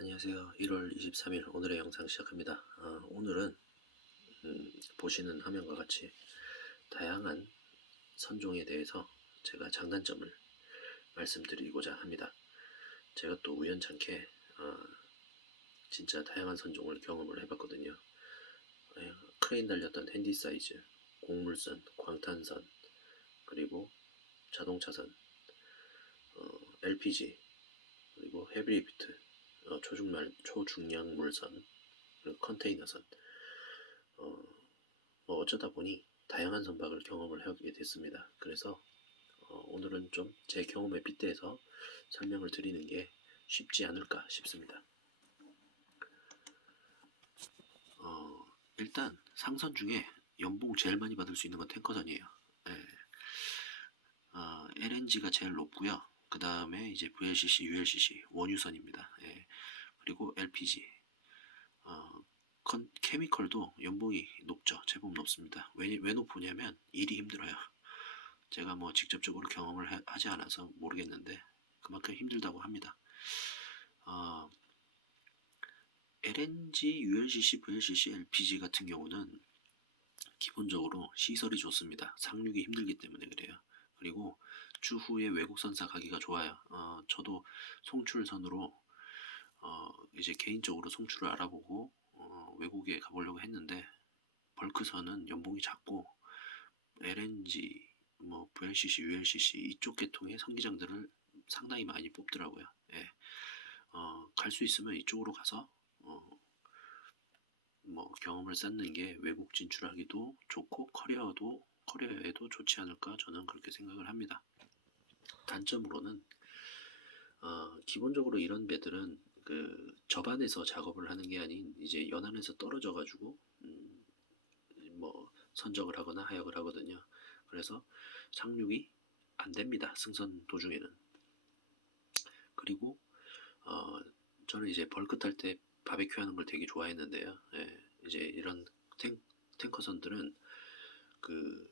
안녕하세요. 1월 23일 오늘의 영상 시작합니다. 오늘은 보시는 화면과 같이 다양한 선종에 대해서 제가 장단점을 말씀드리고자 합니다. 제가 또 우연찮게 진짜 다양한 선종을 경험을 해봤거든요. 크레인 달렸던 핸디 사이즈, 곡물선, 광탄선, 그리고 자동차선, LPG, 그리고 헤비리프트, 초중량 물선, 그리고 컨테이너선, 어쩌다 보니 다양한 선박을 경험을 하게 됐습니다. 그래서 오늘은 좀 제 경험에 빗대서 설명을 드리는 게 쉽지 않을까 싶습니다. 일단 상선 중에 연봉 제일 많이 받을 수 있는 건 탱커선이에요. 네. LNG가 제일 높고요. 그 다음에 이제 VLCC, ULCC 원유선입니다. 예. 그리고 LPG, 케미컬도 연봉이 높죠. 제법 높습니다. 왜 높으냐면 일이 힘들어요. 제가 뭐 직접적으로 경험을 하지 않아서 모르겠는데 그만큼 힘들다고 합니다. LNG, ULCC, VLCC, LPG 같은 경우는 기본적으로 시설이 좋습니다. 상륙이 힘들기 때문에 그래요. 그리고 추후에 외국선사 가기가 좋아요. 저도 송출선으로 이제 개인적으로 송출을 알아보고 외국에 가보려고 했는데 벌크선은 연봉이 작고 LNG, VLCC, ULCC 이쪽 계통의 선기장들을 상당히 많이 뽑더라고요. 예. 갈 수 있으면 이쪽으로 가서 경험을 쌓는 게 외국 진출하기도 좋고 커리어에도 좋지 않을까 저는 그렇게 생각을 합니다. 단점으로는 기본적으로 이런 배들은 그 접안에서 작업을 하는 게 아닌 이제 연안에서 떨어져 가지고 선적을 하거나 하역을 하거든요. 그래서 상륙이 안 됩니다. 승선 도중에는. 그리고 저는 이제 벌크 탈 때 바베큐 하는 걸 되게 좋아했는데요. 예, 이제 이런 탱커선들은 그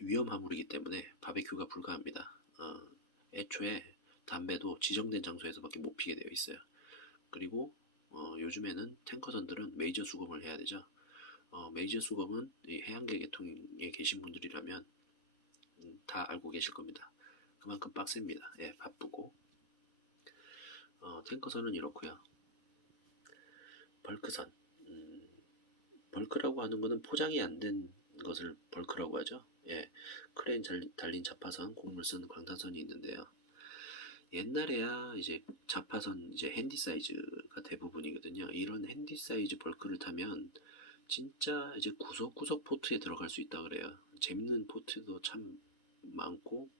위험 화물이기 때문에 바베큐가 불가합니다. 애초에 담배도 지정된 장소에서밖에 못 피게 되어 있어요. 그리고 요즘에는 탱커선들은 메이저 수검을 해야 되죠. 메이저 수검은 이 해양계 계통에 계신 분들이라면 다 알고 계실 겁니다. 그만큼 빡셉니다. 예, 바쁘고. 탱커선은 이렇고요. 벌크선. 벌크라고 하는 것은 포장이 안 된 것을 벌크라고 하죠. 예, 크레인 달린 자파선, 곡물선, 광탄선이 있는데요. 옛날에야 이제 자파선 이제 핸디 사이즈가 대부분이거든요. 이런 핸디 사이즈 벌크를 타면 진짜 이제 구석구석 포트에 들어갈 수 있다 그래요. 재밌는 포트도 참 많고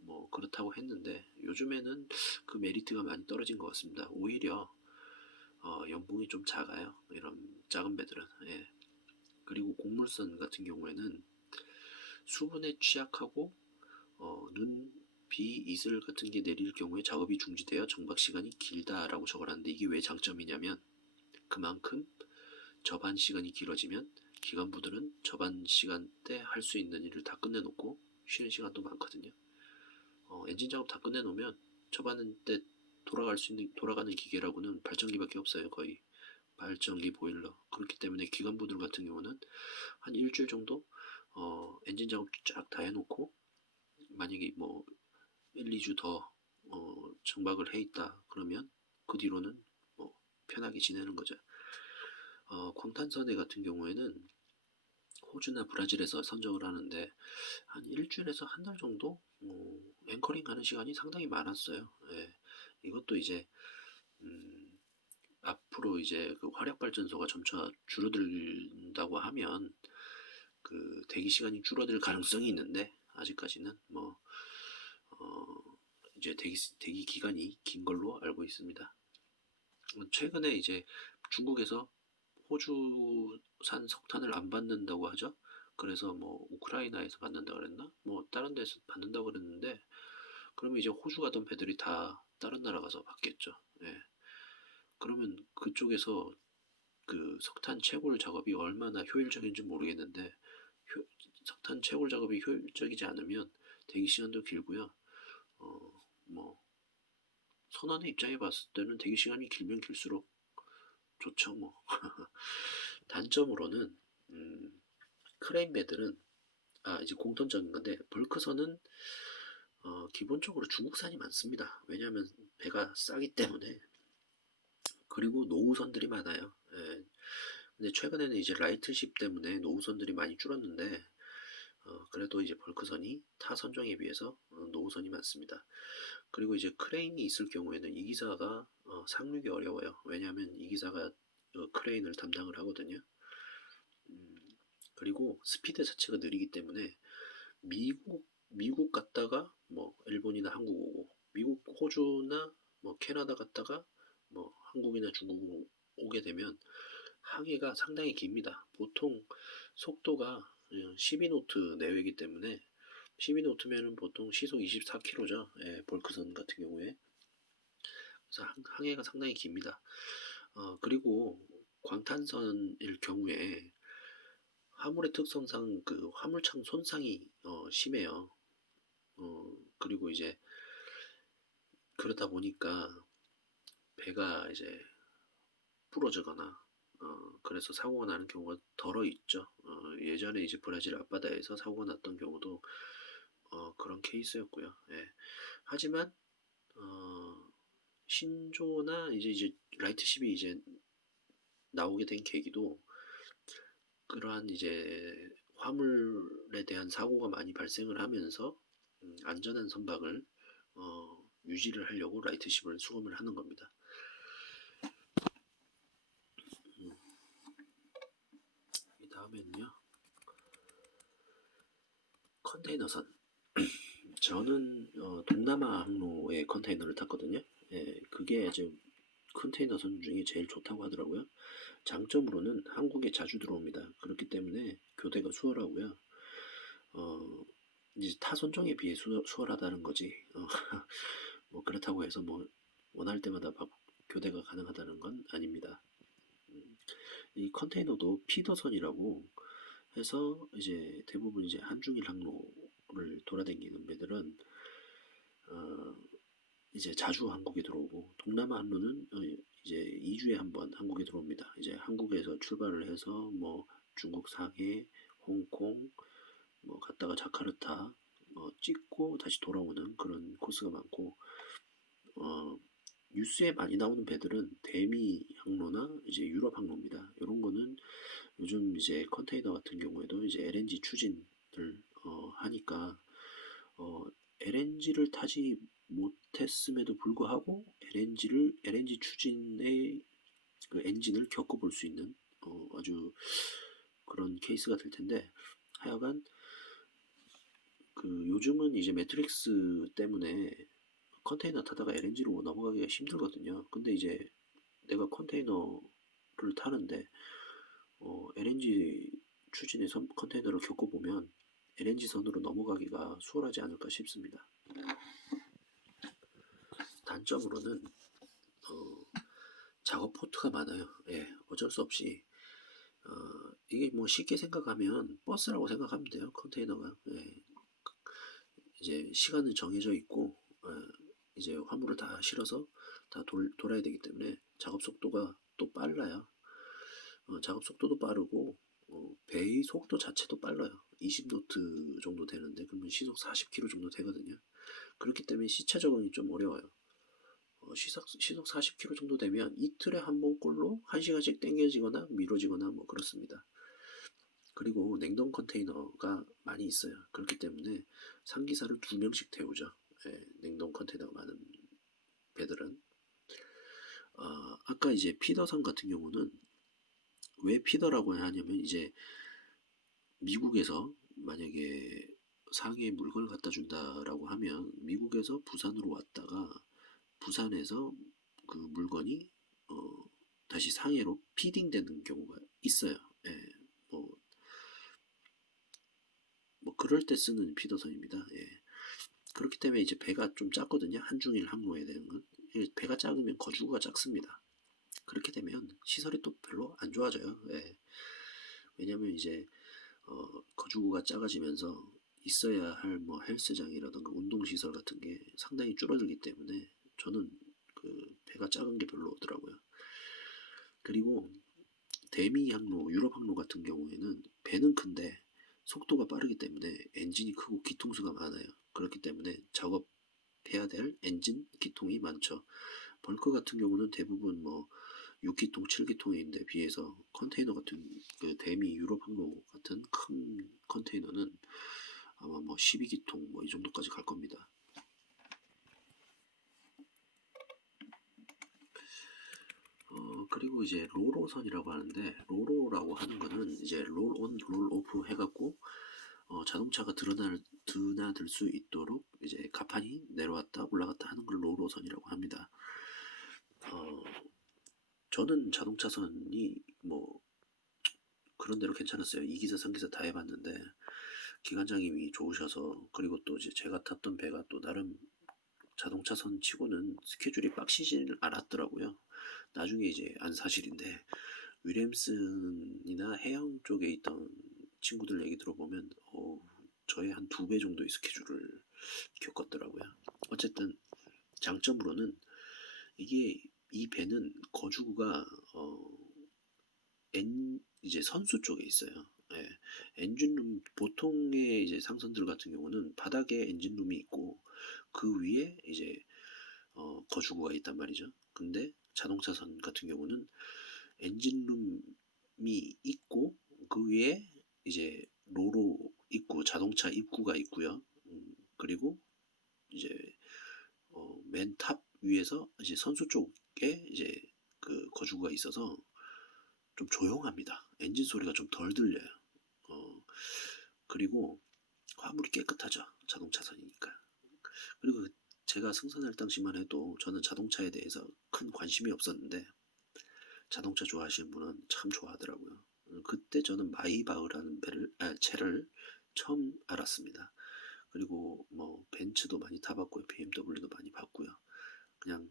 뭐 그렇다고 했는데 요즘에는 그 메리트가 많이 떨어진 것 같습니다. 오히려 연봉이 좀 작아요. 이런 작은 배들은. 예. 그리고 곡물선 같은 경우에는 수분에 취약하고 눈, 비, 이슬 같은 게 내릴 경우에 작업이 중지되어 정박 시간이 길다라고 적어놨는데 이게 왜 장점이냐면 그만큼 접안 시간이 길어지면 기관부들은 접안 시간 때 할 수 있는 일을 다 끝내놓고 쉬는 시간도 많거든요. 엔진 작업 다 끝내놓으면 접하는 때 돌아가는 기계라고는 발전기밖에 없어요. 거의 발전기, 보일러. 그렇기 때문에 기관부들 같은 경우는 한 일주일 정도 엔진 작업 쫙 다 해놓고 만약에 뭐 1, 2주 더 정박을 해 있다 그러면 그 뒤로는 뭐 편하게 지내는 거죠. 광탄선회 같은 경우에는 호주나 브라질에서 선적을 하는데 한 일주일에서 한 달 정도 앵커링 하는 시간이 상당히 많았어요. 예. 이것도 이제 앞으로 이제 그 화력 발전소가 점차 줄어들다고 하면 그 대기 시간이 줄어들 가능성이 있는데 아직까지는 이제 대기 기간이 긴 걸로 알고 있습니다. 최근에 이제 중국에서 호주산 석탄을 안 받는다고 하죠. 그래서 뭐 우크라이나에서 받는다 그랬나? 뭐 다른 데서 받는다고 그랬는데 그러면 이제 호주 가던 배들이 다 다른 나라 가서 받겠죠. 예. 그러면 그쪽에서 그 석탄 채굴 작업이 얼마나 효율적인지 모르겠는데 석탄 채굴 작업이 효율적이지 않으면 대기 시간도 길고요. 뭐 선원의 입장에 봤을 때는 대기 시간이 길면 길수록 좋죠 뭐. 단점으로는 크레인 배들은 이제 공통적인 건데 벌크선은 기본적으로 중국산이 많습니다. 왜냐하면 배가 싸기 때문에. 그리고 노후선들이 많아요. 예. 근데 최근에는 이제 라이트십 때문에 노후선들이 많이 줄었는데 그래도 이제 벌크선이 타 선종에 비해서 노후선이 많습니다. 그리고 이제 크레인이 있을 경우에는 이 기사가 상륙이 어려워요. 왜냐하면 이 기사가 크레인을 담당을 하거든요. 음, 그리고 스피드 자체가 느리기 때문에 미국 갔다가 뭐 일본이나 한국 오고 미국 호주나 뭐 캐나다 갔다가 뭐 한국이나 중국 오게 되면 항해가 상당히 깁니다. 보통 속도가 12노트 내외이기 때문에 12노트면은 보통 시속 24km죠. 예, 볼크선 같은 경우에. 그래서 항해가 상당히 깁니다. 그리고 광탄선일 경우에 화물의 특성상 그 화물창 손상이 심해요. 그리고 이제 그러다 보니까 배가 이제 부러지거나 그래서 사고가 나는 경우가 덜어 있죠. 예전에 이제 브라질 앞바다에서 사고가 났던 경우도 그런 케이스였고요. 예. 하지만 신조나 이제 라이트십이 이제 나오게 된 계기도 그러한 이제 화물에 대한 사고가 많이 발생을 하면서 안전한 선박을 유지를 하려고 라이트십을 수금을 하는 겁니다. 이 다음에는요, 컨테이너선. 저는 동남아 항로의 컨테이너를 탔거든요. 예, 그게 이제 컨테이너선 중에 제일 좋다고 하더라고요. 장점으로는 한국에 자주 들어옵니다. 그렇기 때문에 교대가 수월하고요. 어, 이제 타 선종에 비해 수월하다는 거지. 뭐 그렇다고 해서 뭐 원할 때마다 교대가 가능하다는 건 아닙니다. 이 컨테이너도 피더선이라고 해서 이제 대부분 이제 한중일 항로를 돌아다니는 배들은 어, 이제 자주 한국에 들어오고 동남아 항로는 이제 2주에 한 번 한국에 들어옵니다. 이제 한국에서 출발을 해서 뭐 중국 상해, 홍콩, 뭐 갔다가 자카르타 찍고 다시 돌아오는 그런 코스가 많고 어, 뉴스에 많이 나오는 배들은 대미 항로나 이제 유럽 항로입니다. 이런 거는 요즘 이제 컨테이너 같은 경우에도 이제 LNG 추진을 하니까 LNG를 타지 못했음에도 불구하고 LNG 추진의 그 엔진을 겪어볼 수 있는 아주 그런 케이스가 될 텐데 하여간 그 요즘은 이제 매트릭스 때문에 컨테이너 타다가 LNG로 넘어가기가 힘들거든요. 근데 이제 내가 컨테이너를 타는데 LNG 추진의 컨테이너를 겪어보면 LNG 선으로 넘어가기가 수월하지 않을까 싶습니다. 단점으로는 작업 포트가 많아요. 예, 어쩔 수 없이 이게 뭐 쉽게 생각하면 버스라고 생각하면 돼요. 컨테이너가. 예, 이제 시간은 정해져 있고 이제 화물을 다 실어서 다 돌아야 되기 때문에 작업 속도가 또 빨라요. 작업 속도도 빠르고 배의 속도 자체도 빨라요. 20노트 정도 되는데 그러면 시속 40km 정도 되거든요. 그렇기 때문에 시차 적응이 좀 어려워요. 시속 40km 정도 되면 이틀에 한 번꼴로 1시간씩 당겨지거나 미뤄지거나 뭐 그렇습니다. 그리고 냉동 컨테이너가 많이 있어요. 그렇기 때문에 상기사를 2명씩 태우죠. 예, 냉동 컨테이너가 많은 배들은. 아까 이제 피더선 같은 경우는 왜 피더라고 하냐면 이제 미국에서 만약에 상해에 물건을 갖다 준다라고 하면 미국에서 부산으로 왔다가 부산에서 그 물건이 다시 상해로 피딩되는 경우가 있어요. 예, 뭐, 뭐 그럴 때 쓰는 피더선입니다. 예. 그렇기 때문에 이제 배가 좀 작거든요. 한중일 항로에 대한 건. 배가 작으면 거주구가 작습니다. 그렇게 되면 시설이 또 별로 안 좋아져요. 예. 왜냐면 이제 거주구가 작아지면서 있어야 할 뭐 헬스장이라든가 운동시설 같은 게 상당히 줄어들기 때문에 저는 그 배가 작은 게 별로 없더라고요. 그리고 대미 항로, 유럽 항로 같은 경우에는 배는 큰데 속도가 빠르기 때문에 엔진이 크고 기통수가 많아요. 그렇기 때문에 작업해야 될 엔진 기통이 많죠. 벌크 같은 경우는 대부분 뭐 6기통, 7기통인데 비해서 컨테이너 같은 그 대미 유럽 항로 같은 큰 컨테이너는 아마 뭐 12기통 뭐 이 정도까지 갈 겁니다. 그리고 이제 로로선이라고 하는데, 로로라고 하는 거는 이제 롤온, 롤오프 해갖고 자동차가 드나들 수 있도록 이제 가판이 내려왔다 올라갔다 하는 걸 로로선이라고 합니다. 저는 자동차선이 뭐 그런 대로 괜찮았어요. 2기사, 3기사 다 해봤는데 기관장님이 좋으셔서, 그리고 또 이제 제가 탔던 배가 또 나름 자동차선 치고는 스케줄이 빡시지는 않았더라고요. 나중에 이제 안 사실인데 윌햄슨이나 해영 쪽에 있던 친구들 얘기 들어보면 저의 한 2배 정도의 스케줄을 겪었더라고요. 어쨌든 장점으로는 이게 이 배는 거주구가 이제 선수 쪽에 있어요. 예. 엔진룸 보통의 이제 상선들 같은 경우는 바닥에 엔진룸이 있고 그 위에 이제 거주구가 있단 말이죠. 근데 자동차선 같은 경우는 엔진룸이 있고 그 위에 이제 로로 입구, 자동차 입구가 있고요. 그리고 이제 맨 탑 위에서 이제 선수 쪽에 이제 그 거주구가 있어서 좀 조용합니다. 엔진 소리가 좀 덜 들려요. 그리고 화물이 깨끗하죠. 자동차선이니까. 그리고 제가 승선할 당시만 해도 저는 자동차에 대해서 큰 관심이 없었는데 자동차 좋아하시는 분은 참 좋아하더라고요. 그때 저는 마이바흐라는 차를 처음 알았습니다. 그리고 뭐 벤츠도 많이 타봤고요. BMW도 많이 봤고요. 그냥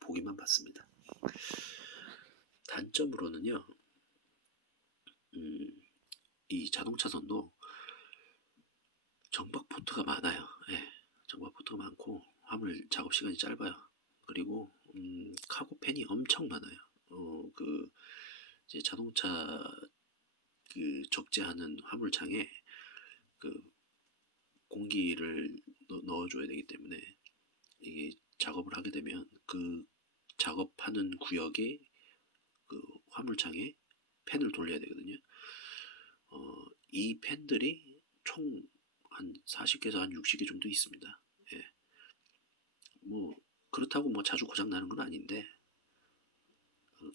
보기만 봤습니다. 단점으로는요. 이 자동차선도 정박 포트가 많아요. 예, 정박 포트가 많고 화물 작업 시간이 짧아요. 그리고 카고팬이 엄청 많아요. 그 이제 자동차 그 적재하는 화물창에 그 공기를 넣어줘야 되기 때문에 이게 작업을 하게 되면 그 작업하는 구역에 그 화물창에 팬을 돌려야 되거든요. 이 팬들이 총 한 40개에서 한 60개 정도 있습니다. 예. 뭐 그렇다고 뭐 자주 고장 나는 건 아닌데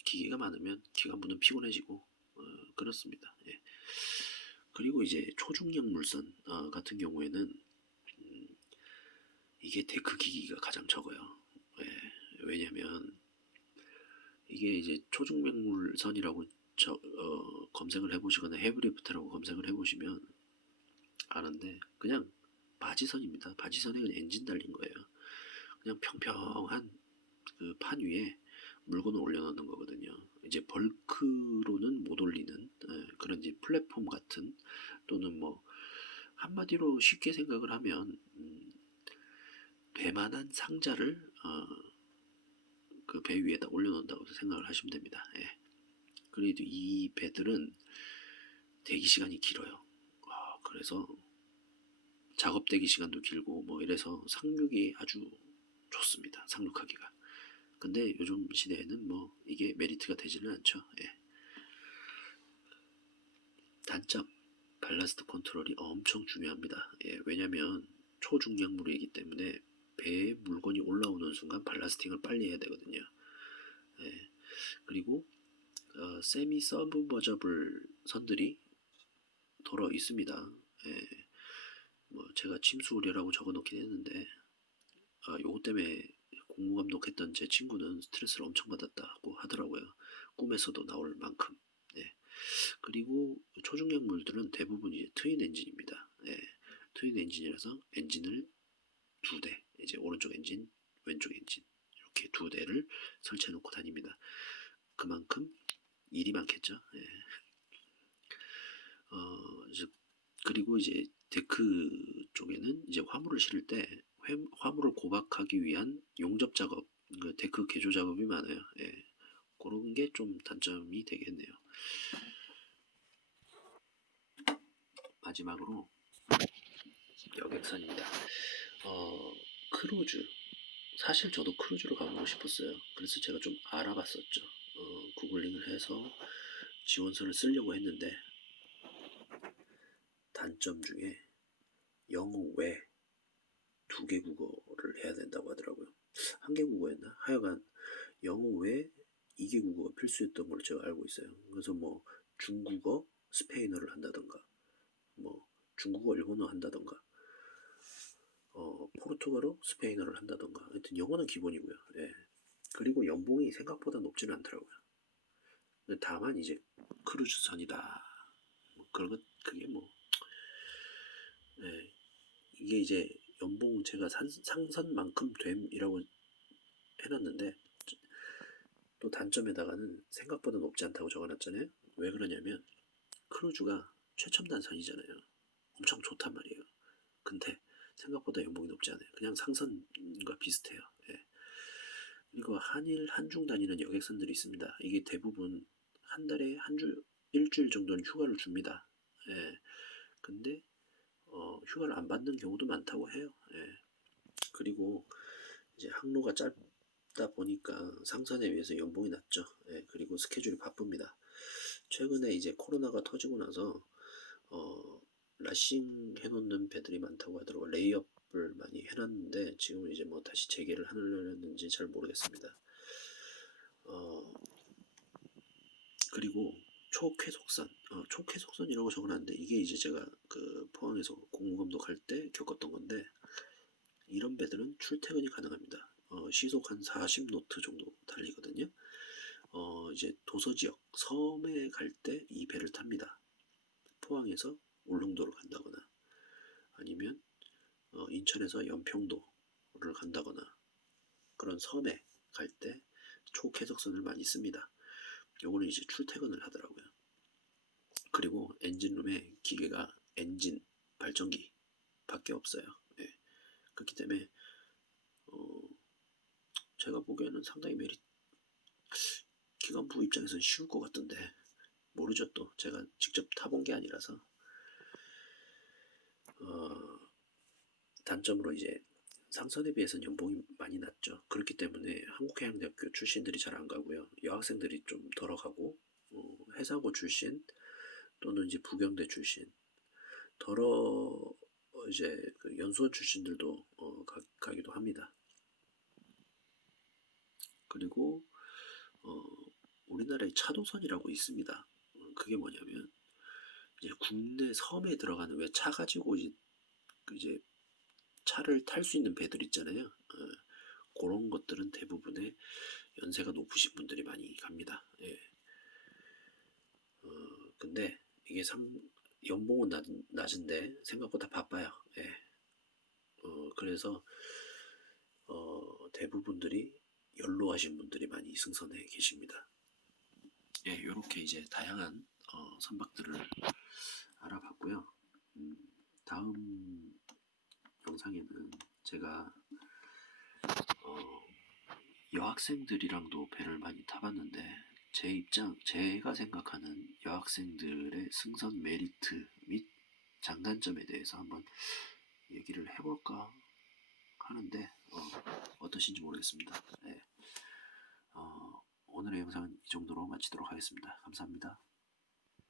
기계가 많으면 기관부는 피곤해지고 그렇습니다. 예. 그리고 이제 초중량 물선 같은 경우에는 이게 데크 기기가 가장 적어요. 예. 왜냐면 이게 이제 초중량 물선이라고 검색을 해보시거나 헤브리프트라고 검색을 해보시면 아는데 그냥 바지선입니다. 바지선에 그냥 엔진 달린 거예요. 그냥 평평한 그 판 위에 물건을 올려놓는 거거든요. 이제 벌크로는 못 올리는 그런 이제 플랫폼 같은, 또는 뭐 한마디로 쉽게 생각을 하면 배만한 상자를 그 배 위에다 올려놓는다고 생각을 하시면 됩니다. 예. 그래도 이 배들은 대기 시간이 길어요. 그래서 작업 대기 시간도 길고 뭐 이래서 상륙이 아주 좋습니다. 상륙하기가. 근데 요즘 시대에는 뭐 이게 메리트가 되지는 않죠. 예. 단점, 발라스트 컨트롤이 엄청 중요합니다. 예, 왜냐면 초중량물이기 때문에 배에 물건이 올라오는 순간 발라스팅을 빨리 해야 되거든요. 예, 그리고 세미 서브머저블 선들이 덜어 있습니다. 예, 뭐 제가 침수 우려라고 적어놓긴 했는데 요거 때문에 공무감독 했던 제 친구는 스트레스를 엄청 받았다고 하더라고요. 꿈에서도 나올 만큼. 예. 그리고 초중량 물들은 대부분 이제 트윈 엔진입니다. 예. 트윈 엔진이라서 엔진을 2대, 이제 오른쪽 엔진, 왼쪽 엔진 이렇게 2대를 설치해 놓고 다닙니다. 그만큼 일이 많겠죠. 예. 그리고 이제 데크 쪽에는 이제 화물을 실을 때 화물을 고박하기 위한 용접 작업, 그 데크 개조 작업이 많아요. 예. 그런 그런 게 좀 단점이 되겠네요. 마지막으로 여객선입니다. 크루즈. 사실 저도 크루즈로 가보고 싶었어요. 그래서 제가 좀 알아봤었죠. 구글링을 해서 지원서를 쓰려고 했는데 단점 중에 영어 외 2개 국어를 해야 된다고 하더라고요. 1개 국어였나? 하여간 영어 외 2개 국어가 필수였던 걸로 제가 알고 있어요. 그래서 뭐 중국어, 스페인어를 한다던가, 뭐 중국어, 일본어 한다던가, 포르투갈어, 스페인어를 한다던가. 하여튼 영어는 기본이고요. 예. 그리고 연봉이 생각보다 높지는 않더라고요. 다만 이제 크루즈선이다. 뭐 그런 것 그게 뭐 예. 이게 이제 연봉 제가 상선만큼 됨이라고 해놨는데 또 단점에다가는 생각보다 높지 않다고 적어놨잖아요. 왜 그러냐면 크루즈가 최첨단선이잖아요. 엄청 좋단 말이에요. 근데 생각보다 연봉이 높지 않아요. 그냥 상선과 비슷해요. 예. 그리고 한일 한중 다니는 여객선들이 있습니다. 이게 대부분 한 달에 일주일 정도는 휴가를 줍니다. 예. 근데 휴가를 안 받는 경우도 많다고 해요. 예. 그리고 이제 항로가 짧다 보니까 상선에 비해서 연봉이 낮죠. 예. 그리고 스케줄이 바쁩니다. 최근에 이제 코로나가 터지고 나서 라싱 해놓는 배들이 많다고 하더라고요. 레이업을 많이 해놨는데 지금 이제 뭐 다시 재개를 하려는지 잘 모르겠습니다. 그리고 초쾌속선, 초쾌속선이라고 적어놨는데 이게 이제 제가 그 포항에서 공무감독할 때 겪었던 건데 이런 배들은 출퇴근이 가능합니다. 시속 한 40노트 정도 달리거든요. 이제 도서지역, 섬에 갈 때 이 배를 탑니다. 포항에서 울릉도를 간다거나 아니면 인천에서 연평도를 간다거나 그런 섬에 갈 때 초쾌속선을 많이 씁니다. 요거는 이제 출퇴근을 하더라고요. 그리고 엔진룸에 기계가 엔진, 발전기 밖에 없어요. 예. 그렇기 때문에 제가 보기에는 상당히 기관부 입장에서는 쉬울 것 같던데 모르죠. 또 제가 직접 타본 게 아니라서. 단점으로 이제 상선에 비해서는 연봉이 많이 낮죠. 그렇기 때문에 한국해양대학교 출신들이 잘 안 가고요. 여학생들이 좀 덜어 가고 해사고 출신 또는 이제 부경대 출신 덜어 이제 그 연수원 출신들도 가기도 합니다. 그리고 우리나라에 차도선이라고 있습니다. 그게 뭐냐면 이제 국내 섬에 들어가는 왜 차 가지고 이제 차를 탈 수 있는 배들 있잖아요. 그런 것들은 대부분의 연세가 높으신 분들이 많이 갑니다. 예. 근데 이게 연봉은 낮은데 생각보다 바빠요. 예. 그래서 대부분들이 연로하신 분들이 많이 승선해 계십니다. 예, 이렇게 이제 다양한 선박들을 알아봤고요. 다음 영상에는 제가 여학생들이랑도 배를 많이 타봤는데 제가 생각하는 여학생들의 승선 메리트 및 장단점에 대해서 한번 얘기를 해볼까 하는데 어떠신지 모르겠습니다. 네. 오늘의 영상은 이 정도로 마치도록 하겠습니다. 감사합니다.